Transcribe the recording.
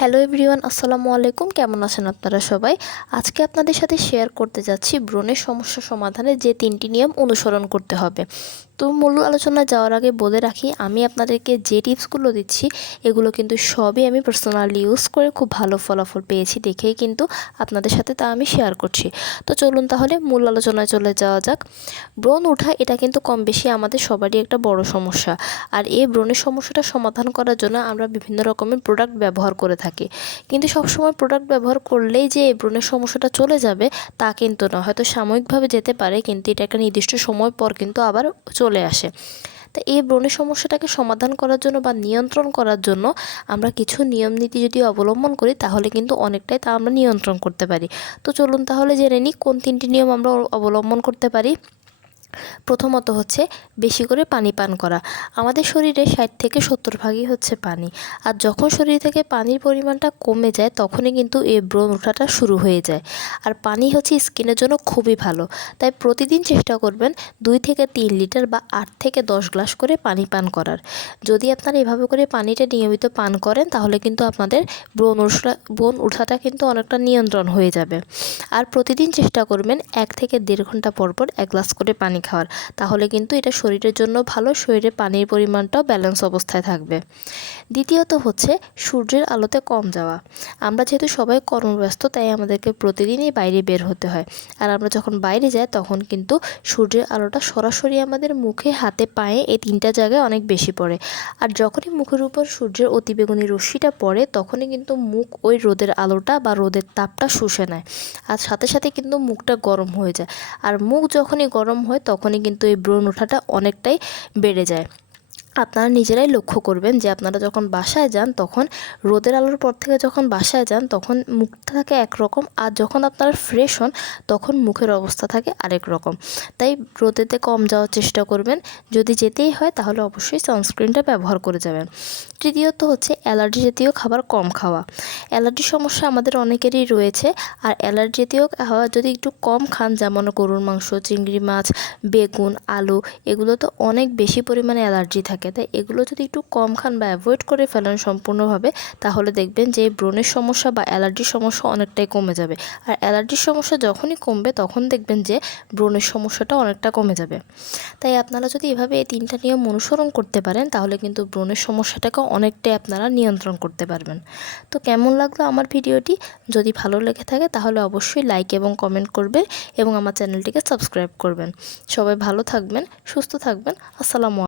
Hello everyone, আসসালামু আলাইকুম। কেমন আছেন আপনারা সবাই? আজকে আপনাদের সাথে শেয়ার করতে যাচ্ছি ব্রণের সমস্যা সমাধানে যে 3টি নিয়ম অনুসরণ করতে হবে। তো মূল আলোচনায় যাওয়ার আগে বলে রাখি, আমি আপনাদেরকে যে টিপসগুলো দিচ্ছি এগুলো কিন্তু সবই আমি পার্সোনালি ইউজ করে খুব ভালো ফলাফল পেয়েছি দেখেই কিন্তু আপনাদের সাথে তা আমি শেয়ার করছি। তো চলুন তাহলে মূল আলোচনায় চলে যাওয়া যাক। ব্রণ ওঠা এটা কিন্তু কম বেশি আমাদের সবারই একটা বড় সমস্যা। আর এই ব্রণের সমস্যাটা সমাধান করার জন্য আমরা বিভিন্ন রকমের প্রোডাক্ট ব্যবহার করে থাকি, কিন্তু সবসময় প্রোডাক্ট ব্যবহার করলেই যে এই ব্রণের সমস্যাটা চলে যাবে তা কিন্তু না। হয়তো সাময়িকভাবে যেতে পারে, কিন্তু এটা একটা নির্দিষ্ট সময় পর কিন্তু আবার চলে আসে। তো এই ব্রণের সমস্যাটাকে সমাধান করার জন্য বা নিয়ন্ত্রণ করার জন্য আমরা কিছু নিয়ম নীতি যদি অবলম্বন করি তাহলে কিন্তু অনেকটাই তা আমরা নিয়ন্ত্রণ করতে পারি। তো চলুন তাহলে জেনে নিই কোন 3টি নিয়ম আমরা অবলম্বন করতে পারি। প্রথমত হচ্ছে বেশি করে পানি পান করা। আমাদের শরীরে 60 থেকে 70 ভাগই হচ্ছে পানি, আর যখন শরীর থেকে পানির পরিমাণটা কমে যায় তখনই কিন্তু এই ব্রণ ওঠাটা শুরু হয়ে যায়। আর পানি হচ্ছে স্কিনের জন্য খুবই ভালো, তাই প্রতিদিন চেষ্টা করবেন 2 থেকে 3 লিটার বা 8 থেকে 10 গ্লাস করে পানি পান করার। যদি আপনারা এভাবে করে পানিটা নিয়মিত পান করেন তাহলে কিন্তু আপনাদের ব্রণ ওঠাটা কিন্তু অনেকটা নিয়ন্ত্রণ হয়ে যাবে। আর প্রতিদিন চেষ্টা করবেন 1 থেকে 1.5 ঘন্টা পর পর 1 গ্লাস করে পানি খাওয়ার, তাহলে কিন্তু এটা শরীরের জন্য ভালো, শরীরে পানির পরিমাণটাও ব্যালেন্স অবস্থায় থাকবে। দ্বিতীয়ত হচ্ছে সূর্যের আলোতে কম যাওয়া। আমরা যেহেতু সবাই কর্মব্যস্ত তাই আমাদেরকে প্রতিদিনই বাইরে বের হতে হয়, আর আমরা যখন বাইরে যাই তখন কিন্তু সূর্যের আলোটা সরাসরি আমাদের মুখে, হাতে, পায়ে এই 3টা জায়গায় অনেক বেশি পড়ে। আর যখনই মুখের উপর সূর্যের অতিবেগুনি রশ্মিটা পড়ে তখনই কিন্তু মুখ ওই রোদের আলোটা বা রোদের তাপটা শুষে নেয়, আর সাথে সাথে কিন্তু মুখটা গরম হয়ে যায়। আর মুখ যখনই গরম হয় তখনই কিন্তু এই ব্রণ ওঠাটা অনেকটাই বেড়ে যায়। আপনারা নিজেরাই লক্ষ্য করবেন যে আপনারা যখন বাসায় যান তখন রোদের আলোর পর থেকে যখন বাসায় যান তখন মুখটা থাকে একরকম, আর যখন আপনারা ফ্রেশ হন তখন মুখের অবস্থা থাকে আরেক রকম। তাই রোদেতে কম যাওয়ার চেষ্টা করবেন, যদি যেতেই হয় তাহলে অবশ্যই সানস্ক্রিনটা ব্যবহার করে যাবেন। তৃতীয়ত হচ্ছে অ্যালার্জি জাতীয় খাবার কম খাওয়া। অ্যালার্জির সমস্যা আমাদের অনেকেরই রয়েছে, আর অ্যালার্জি জাতীয় খাবার যদি একটু কম খান, যেমন গরুর মাংস, চিংড়ি মাছ, বেগুন, আলু, এগুলো তো অনেক বেশি পরিমাণে অ্যালার্জি থাকে, তাই এগুলো যদি একটু কম খান বা অ্যাভয়েড করে ফেলেন সম্পূর্ণভাবে তাহলে দেখবেন যে ব্রণের সমস্যা বা অ্যালার্জির সমস্যা অনেকটাই কমে যাবে। আর অ্যালার্জির সমস্যা যখনই কমবে তখন দেখবেন যে ব্রণের সমস্যাটা অনেকটা কমে যাবে। তাই আপনারা যদি এভাবে এই 3টা নিয়ম অনুসরণ করতে পারেন তাহলে কিন্তু ব্রণের সমস্যাটাকে অনেকটাই আপনারা নিয়ন্ত্রণ করতে পারবেন। তো কেমন লাগলো আমার ভিডিওটি? যদি ভালো লেগে থাকে তাহলে অবশ্যই লাইক এবং কমেন্ট করবেন এবং আমার চ্যানেলটিকে সাবস্ক্রাইব করবেন। সবাই ভালো থাকবেন, সুস্থ থাকবেন। আসসালামু আলাইকুম।